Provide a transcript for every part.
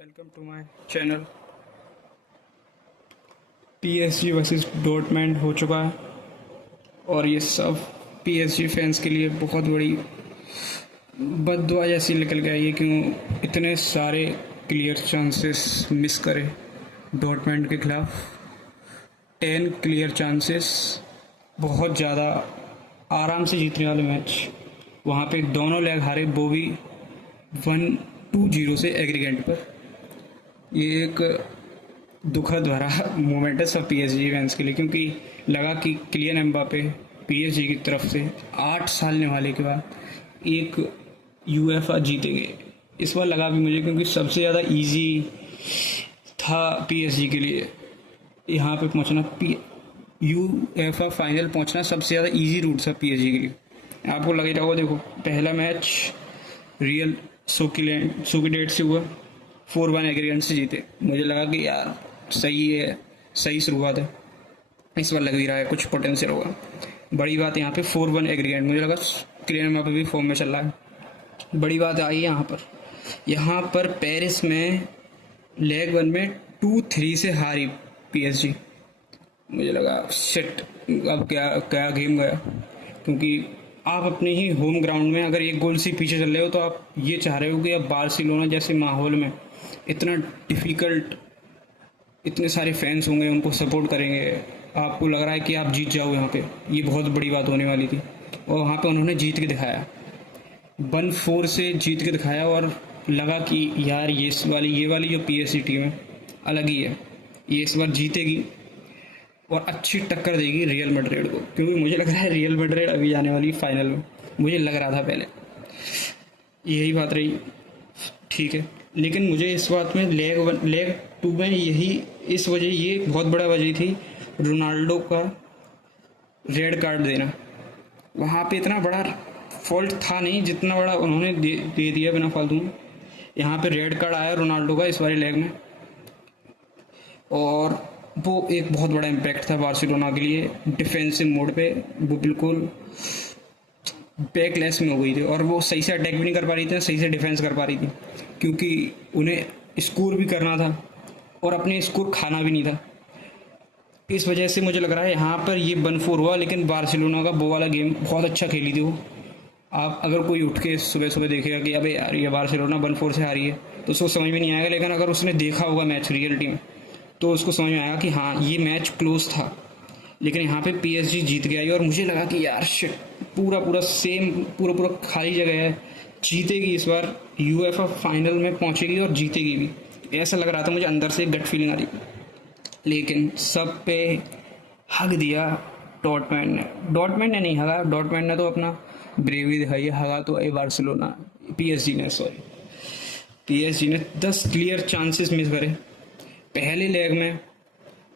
Welcome to my channel. PSG versus Dortmund हो चुका है और ये सब पीएसजी फैंस के लिए बहुत बड़ी बद्दुआ जैसी निकल गया। ये क्यों इतने सारे क्लियर चांसेस मिस करे डॉर्टमंड के खिलाफ। 10 क्लियर चांसेस, बहुत ज़्यादा आराम से जीतने वाले मैच। वहाँ पे दोनों लेग हारे, वो भी 1-2-0 से एग्रीगेंट पर। ये एक दुखद भरा मोमेंट है सब पीएसजी फैंस के लिए, क्योंकि लगा कि किलियन एम्बापे पीएसजी की तरफ से 8 साल निभाने के बाद एक यूएफए जीतेंगे। इस बार लगा भी मुझे, क्योंकि सबसे ज़्यादा इजी था पीएसजी के लिए यहाँ पे पहुँचना। यूएफए फाइनल पहुँचना सबसे ज़्यादा इजी रूट था पीएसजी के लिए। आपको लग ही रहा होगा, देखो पहला मैच रियल सोकीडेट से हुआ, 4-1 एग्रीगेंट से जीते। मुझे लगा कि यार सही है, सही शुरुआत है। इस बार लग भी रहा है कुछ पोटेंशियल होगा। बड़ी बात यहाँ पे 4-1 एग्रीगेंट, मुझे लगा किलियन एम्बापे भी फॉर्म में चल रहा है। बड़ी बात आई यहाँ पर पेरिस में लेग 1 में 2-3 से हारी पीएसजी। मुझे लगा शिट, अब क्या गेम गया, क्योंकि आप अपने ही होम ग्राउंड में अगर एक गोल से पीछे चल रहे हो तो आप ये चाह रहे हो कि अब बार्सिलोना जैसे माहौल में इतना डिफ़िकल्ट, इतने सारे फैंस होंगे, उनको सपोर्ट करेंगे, आपको लग रहा है कि आप जीत जाओ। यहाँ पे ये बहुत बड़ी बात होने वाली थी और वहाँ पे उन्होंने जीत के दिखाया, 1-4 से जीत के दिखाया। और लगा कि यार ये वाली जो पीएसजी टीम है अलग ही है, ये इस बार जीतेगी और अच्छी टक्कर देगी रियल मैड्रिड को, क्योंकि मुझे लग रहा है रियल मैड्रिड अभी जाने वाली फाइनल में। मुझे लग रहा था पहले, यही बात रही, ठीक है। लेकिन मुझे इस बात में लेग 2 में इस वजह, ये बहुत बड़ा वजह थी रोनाल्डो का रेड कार्ड देना। वहाँ पे इतना बड़ा फॉल्ट था नहीं जितना बड़ा उन्होंने दे दिया बिना फालतू में। यहाँ पे रेड कार्ड आया रोनाल्डो का इस बारी लेग में, और वो एक बहुत बड़ा इम्पैक्ट था बार्सिलोना के लिए। डिफेंसिव मोड पे वो बिल्कुल बैकलेस में हो गई थी और वो सही से अटैक भी नहीं कर पा रही थी, सही से डिफेंस कर पा रही थी, क्योंकि उन्हें स्कोर भी करना था और अपने स्कोर खाना भी नहीं था। इस वजह से मुझे लग रहा है यहाँ पर ये 1-4 हुआ। लेकिन बार्सिलोना का वो वाला गेम बहुत अच्छा खेली थी वो। आप अगर कोई उठ के सुबह सुबह देखेगा कि अबे यार ये बार्सिलोना 1-4 से हारी है, तो उसको समझ में नहीं आएगा। लेकिन अगर उसने देखा होगा मैच रियल टीम, तो उसको समझ में आया कि हाँ ये मैच क्लोज था। लेकिन यहाँ पे पीएसजी जीत गई और मुझे लगा कि यार शिट, पूरा खाली जगह है, जीतेगी इस बार, यूएफए फाइनल में पहुँचेगी और जीतेगी भी, ऐसा लग रहा था मुझे, अंदर से गट फीलिंग आ रही। लेकिन सब पे हक दिया डॉर्टमंड ने नहीं हगा। डॉर्टमंड ने तो अपना ब्रेवरी दिखाई है, हगा तो बार्सिलोना, पीएसजी ने 10 क्लियर चांसेस मिस करे। पहले लेग में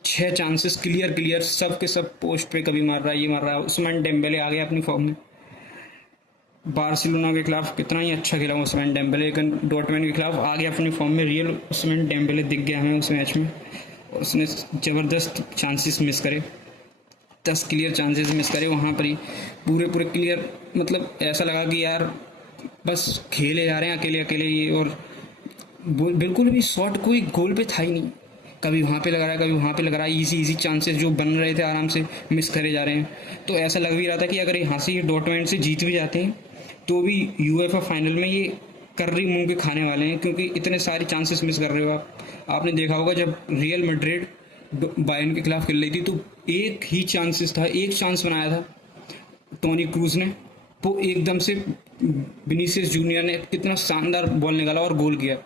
6 चांसेस क्लियर सब के सब पोस्ट पे, कभी मार रहा है, ये मार रहा है। उस्मान डेम्बेले आ गया अपनी फॉर्म में। बार्सिलोना के खिलाफ कितना ही अच्छा खेला उस्मान डेम्बेले, लेकिन डॉर्टमंड के खिलाफ आ गया अपनी फॉर्म में। रियल उस्मान डेम्बेले दिख गया हमें उस मैच में। उसने ज़बरदस्त चांसेस मिस करे, 10 क्लियर चांसेस मिस करे वहाँ पर ही, पूरे क्लियर। मतलब ऐसा लगा कि यार बस खेले जा रहे हैं अकेले ये, और बिल्कुल भी शॉट कोई गोल पे था ही नहीं। कभी वहाँ पे लगा रहा है, कभी वहाँ पे लगा रहा है। इजी चांसेस जो बन रहे थे आराम से मिस करे जा रहे हैं। तो ऐसा लग भी रहा था कि अगर यहाँ से डॉर्टमंड से जीत भी जाते हैं तो भी यूएफए फाइनल में ये कर्री मुंह के खाने वाले हैं, क्योंकि इतने सारे चांसेस मिस कर रहे हो आप। आपने देखा होगा जब रियल मैड्रिड बायर्न के खिलाफ खेल रही थी तो एक ही चांसेस था, एक चांस बनाया था टोनी क्रूज ने, वो एकदम से विनीसियस जूनियर ने कितना शानदार बॉल निकाला और गोल किया।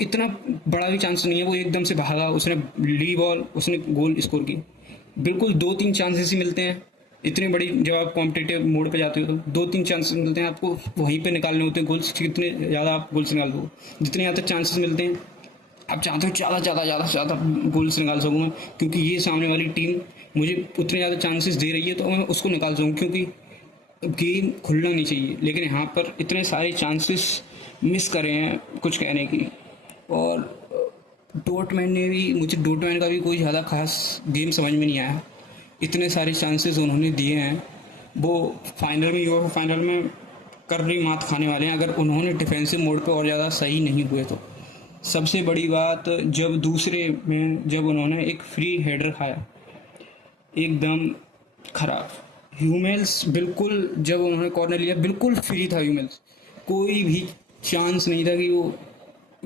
इतना बड़ा भी चांस नहीं है, वो एकदम से भागा, उसने ली बॉल, उसने गोल स्कोर की। बिल्कुल 2-3 चांसेस ही मिलते हैं इतनी बड़ी, जब आप कॉम्पिटिटिव मोड पे जाते हो तो 2-3 चांसेस मिलते हैं आपको, वहीं पे निकालने होते हैं गोल्स। कितने ज़्यादा आप गोल्स निकाल दो, जितने ज़्यादा चांसेस मिलते हैं आप चाहते हो ज़्यादा गोल्स निकाल सकूँ मैं, क्योंकि ये सामने वाली टीम मुझे उतने ज़्यादा चांसेस दे रही है तो मैं उसको निकाल सकूँ, क्योंकि गेम खुलना नहीं चाहिए। लेकिन यहाँ पर इतने सारे चांसेस मिस करे हैं कुछ कहने की। और डॉर्टमंड का भी कोई ज़्यादा खास गेम समझ में नहीं आया। इतने सारे चांसेस उन्होंने दिए हैं, वो फाइनल में कर्री मात खाने वाले हैं अगर उन्होंने डिफेंसिव मोड पे और ज़्यादा सही नहीं हुए तो। सबसे बड़ी बात, जब दूसरे में जब उन्होंने एक फ्री हेडर खाया, एकदम खराब। ह्यूमेल्स बिल्कुल, जब उन्होंने कॉर्नर लिया बिल्कुल फ्री था ह्यूमेल्स, कोई भी चांस नहीं था कि वो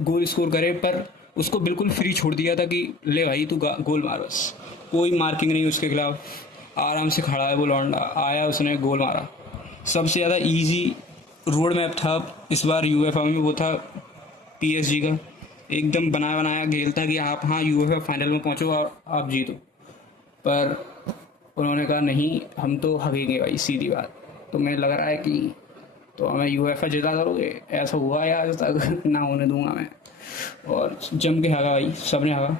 गोल स्कोर करे, पर उसको बिल्कुल फ्री छोड़ दिया था कि ले भाई तू गोल मार, बस कोई मार्किंग नहीं उसके खिलाफ, आराम से खड़ा है वो लौंडा, आया उसने गोल मारा। सबसे ज़्यादा इजी रोड मैप था इस बार यूएफए में, वो था पीएसजी का। एकदम बनाया बनाया खेल था कि आप हाँ यूएफए फाइनल में पहुंचो और आप जीतो, पर उन्होंने कहा नहीं हम तो हगेंगे भाई, सीधी बात। तो मैं लग रहा है कि तो हमें यूएफए जिता करोगे, ऐसा हुआ है आज तक ना होने दूंगा मैं। और जम के हगा भाई, सबने हगा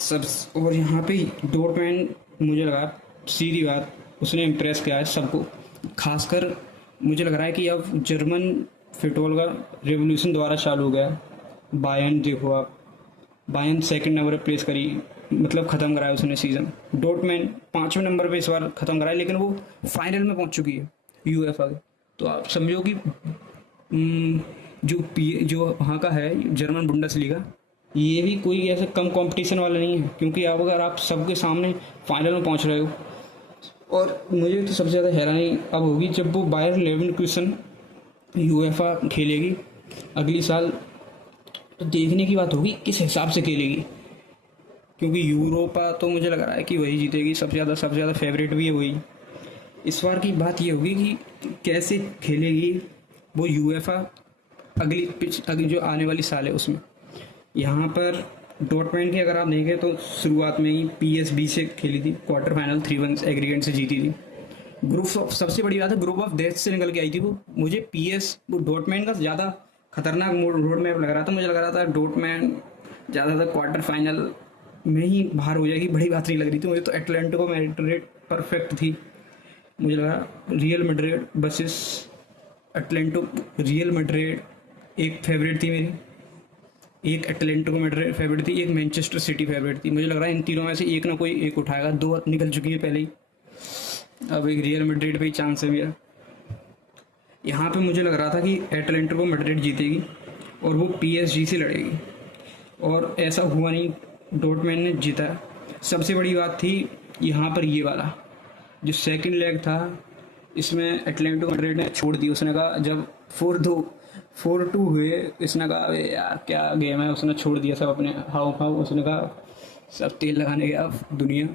सब। और यहाँ पे डोरमैन मुझे लगा सीधी बात उसने इम्प्रेस किया है सबको, खासकर मुझे लग रहा है कि अब जर्मन फुटबॉल का रेवोल्यूशन दोबारा चालू हो गया है। बायर्न देखो आप, बायर्न सेकंड नंबर पर प्लेस करी, मतलब ख़त्म कराया उसने सीज़न। डोरमैन 5वें नंबर पे इस बार ख़त्म कराया, लेकिन वो फाइनल में पहुंच चुकी है यूएफए के। तो आप समझो कि जो वहाँ का है जर्मन बुंडेसलीगा, ये भी कोई ऐसा कम कंपटीशन वाला नहीं है, क्योंकि अब अगर आप सबके सामने फाइनल में पहुंच रहे हो। और मुझे तो सबसे ज़्यादा हैरानी अब होगी जब वो बायर लेवरकुसेन यूएफए खेलेगी अगली साल, तो देखने की बात होगी किस हिसाब से खेलेगी, क्योंकि यूरोपा तो मुझे लग रहा है कि वही जीतेगी, सबसे ज़्यादा फेवरेट भी है वही। इस बार की बात ये होगी कि कैसे खेलेगी वो यूएफए अगली जो आने वाली साल है उसमें। यहाँ पर डॉर्टमेंट की अगर आप देखें तो शुरुआत में ही पीएसबी से खेली थी, क्वार्टर फाइनल 3-1 एग्रीगेट से जीती थी। ग्रुप ऑफ, सबसे बड़ी बात है ग्रुप ऑफ डेथ से निकल के आई थी वो। मुझे वो डॉर्टमेंट का ज़्यादा खतरनाक रोड मैप लग रहा था, मुझे लग रहा था डॉर्टमेंट ज़्यादातर क्वार्टर फाइनल में ही बाहर हो जाएगी, बड़ी बात नहीं लग रही थी मुझे तो। एटलेटिको मैड्रिड परफेक्ट थी, मुझे लगा real Madrid versus Atletico, real Madrid एक फेवरेट थी मेरी, एक एटलेटिको मैड्रिड फेवरेट थी, एक मैनचेस्टर सिटी फेवरेट थी। मुझे लग रहा है इन तीनों में से एक ना कोई एक उठाएगा, दो निकल चुकी है पहले ही, अब एक रियल मैड्रिड पे ही चांस है मेरा। यहाँ पे मुझे लग रहा था कि एटलेटिको मैड्रिड जीतेगी और वो पीएसजी से लड़ेगी, और ऐसा हुआ नहीं, डॉर्टमेंट ने जीता। सबसे बड़ी बात थी यहाँ पर ये वाला जो सेकंड लेग था, इसमें एटलेटिको मैड्रिड ने छोड़ दी। उसने कहा जब 4-2 हुए, इसने कहा अरे यार क्या गेम है, उसने छोड़ दिया सब अपने हाव। उसने कहा सब तेल लगाने गया अब दुनिया,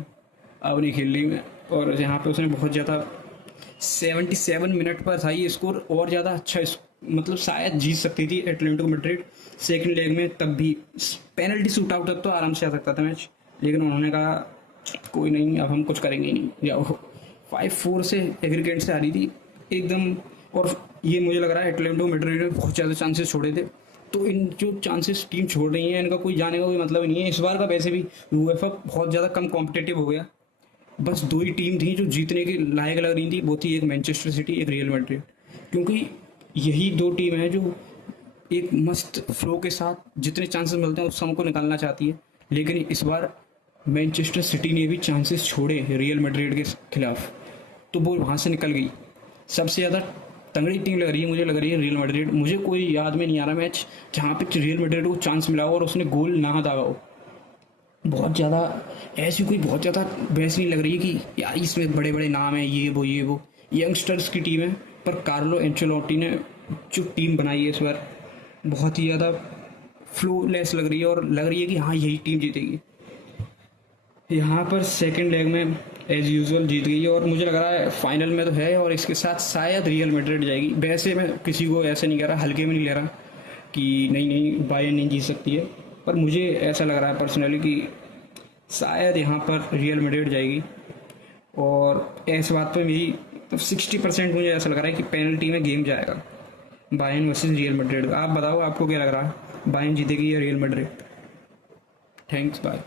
अब नहीं खेल रही मैं। और यहाँ पे उसने बहुत ज़्यादा 77 मिनट पर था ये स्कोर, और ज़्यादा अच्छा मतलब शायद जीत सकती थी एटलेटिको मैड्रिड सेकंड लेग में, तब भी पेनल्टी शूट आउट तक तो आराम से आ सकता था मैच, लेकिन उन्होंने कहा कोई नहीं अब हम कुछ करेंगे नहीं, जाओ। 5-4 से एग्रीगेट से आ रही थी एकदम। और ये मुझे लग रहा है एटलेटिको मैड्रिड ने बहुत ज़्यादा चांसेस छोड़े थे, तो इन जो चांसेस टीम छोड़ रही है इनका कोई जाने का कोई मतलब नहीं है। इस बार का वैसे भी यूएफए बहुत ज़्यादा कम कॉम्पिटेटिव हो गया, बस 2 ही टीम थी जो जीतने के लायक लग रही थी, वो थी एक मैनचेस्टर सिटी, एक रियल मैड्रिड, क्योंकि यही 2 टीम है जो एक मस्त फ्लो के साथ जितने चांसेस मिलते हैं उस सबको निकालना चाहती है। लेकिन इस बार मैनचेस्टर सिटी ने भी चांसेस छोड़े रियल मैड्रिड के खिलाफ, तो वो वहाँ से निकल गई। सबसे ज़्यादा तगड़ी टीम लग रही है मुझे, लग रही है रियल मैड्रिड। मुझे कोई याद में नहीं आ रहा मैच जहाँ पे रियल मैड्रिड को चांस मिला हो और उसने गोल ना दागा हो। बहुत ज़्यादा ऐसी कोई बहुत ज़्यादा बहस नहीं लग रही है कि यार इसमें बड़े बड़े नाम हैं, ये वो यंगस्टर्स की टीम है, पर कार्लो एंचेलोटी ने जो टीम बनाई है इस बार बहुत ही ज़्यादा फ्लोलेस लग रही है, और लग रही है कि हाँ यही टीम जीतेगी। यहाँ पर सेकंड लेग में एज यूजुअल जीत गई है, और मुझे लग रहा है फाइनल में तो है, और इसके साथ शायद रियल मैड्रिड जाएगी। वैसे मैं किसी को ऐसे नहीं कह रहा, हल्के में नहीं ले रहा कि नहीं बायर्न नहीं जीत सकती है, पर मुझे ऐसा लग रहा है पर्सनली कि शायद यहाँ पर रियल मैड्रिड जाएगी। और इस बात पर मेरी 60% मुझे ऐसा लग रहा है कि पेनल्टी में गेम जाएगा बायर्न वर्सेस रियल मैड्रिड। आप बताओ आपको क्या लग रहा है, बायर्न जीतेगी या रियल मैड्रिड? Thanks, bye.